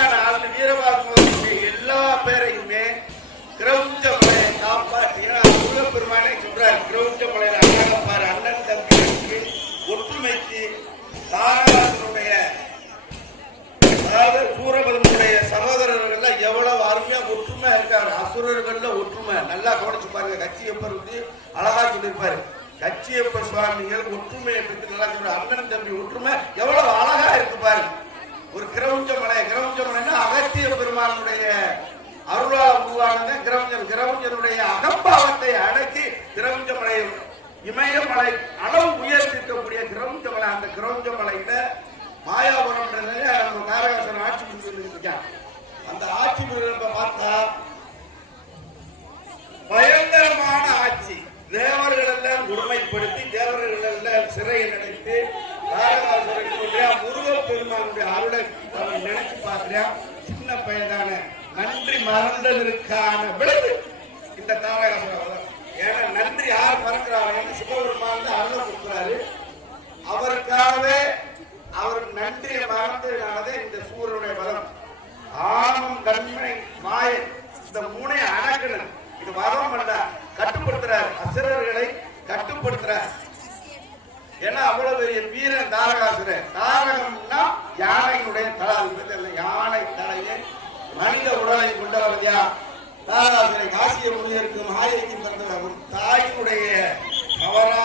ஆனால் வீரபாகுடைய எல்லா பேரையுமே கிரௌஞ்ச மலையை காப்பாற்றி முருகப்பெருமானே சொல்றார். கிரௌஞ்ச மலையில அழகப்பாரு அண்ணன் தம்பிக்கு ஒற்றுமைக்கு தாரகாசனுடைய அதாவது சூரபதனுடைய சகோதரர்கள் எவ்வளவு அருமையா ஒற்றுமை இருக்காரு. அசுரர்கள்ல ஒற்றுமை நல்லா கவனிச்சு பாருங்க. கச்சியப்பர் வந்து அழகா சொல்லியிருப்பாரு. கச்சியப்ப சுவாமிகள் ஒற்றுமையை பற்றி நல்லா சொல்ற. அண்ணன் தம்பி ஒற்றுமை எவ்வளவு அழகா இருக்கு பாரு. ஒரு கிரௌஞ்ச மலைன்னா அகத்திய பெருமானுடைய அருளால் உருவானது கிரௌஞ்சன். கிரௌஞ்சனுடைய அகம்பாவத்தை அடக்கி கிரௌஞ்ச மலை இமயமலை அளவு உயர்த்திருக்கக்கூடிய கிரௌஞ்ச மலை. அந்த கிரௌஞ்ச மலையில மாயாபுரம் தாரகாசன் ஆட்சி புரிஞ்சிருக்கான். அந்த ஆட்சி புரிகிறப்ப பார்த்தா பயங்கரமான ஆட்சி. தேவர்கள் எல்லாம் கொடுமைப்படுத்தி தேவர்கள் எல்லாம் சிறையில் அடைத்து தாரகாசுரனுடைய முருகப்பெருமானுடைய அருளை நினைச்சு பார்க்கிறா. சின்ன பையதான நன்றி மறந்ததற்கான விளைவு இந்த தாரகாசுரன். ஏன்னா நன்றி யார் மறக்கிறாங்க? சிவபெருமான் அருளை கொடுக்கிறாரு. அவருக்காகவே அவர் நன்றியை மறந்ததுனாலதான் இந்த சூரியனுடைய வரம். ஆணம் நன்மை மாயம் இந்த மூணை அடக்கணும். இது வரம் அல்ல, கட்டுப்படுத்துறார். அசுரர்களை கட்டுப்படுத்துறார். ஏன்னா அவ்வளவு பெரிய வீரன் தாரகாசுரன். தாரகம்னா யானையினுடைய தலை. யானை தலையை மனித உடலை கொண்டவர் யார்? தாரகாசுரன். காசிய முனிவருக்கு மாயைக்கு தந்த ஒரு தாயினுடைய தவறா